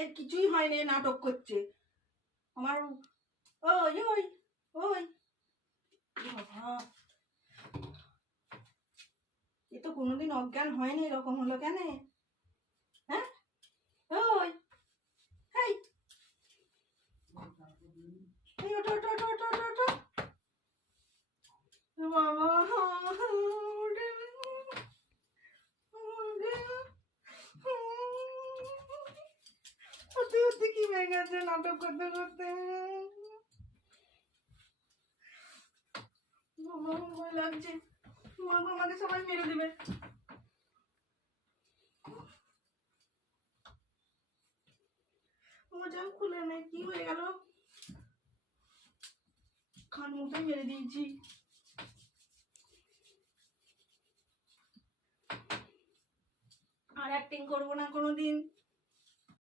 এর কিছুই হয়নি, নাটক করছে আমার। ওই ওই ওই বাবা, এ তো কোনোদিন অজ্ঞান হয়নি, এরকম হলো কেন? হ্যাঁ ওই এই ওটো ওটো ওটো ওটো ওটো ওটো বাবা, সত্যি সত্যি কি হয়ে গেছে নাটক করতে করতে। ভয় লাগছে, আমাকে সবাই মেরে দেবে। মজা খুলে নেই, কি হয়ে গেল? খান মুখে মেরে দিয়েছি। আর অ্যাক্টিং করবো না কোনোদিন।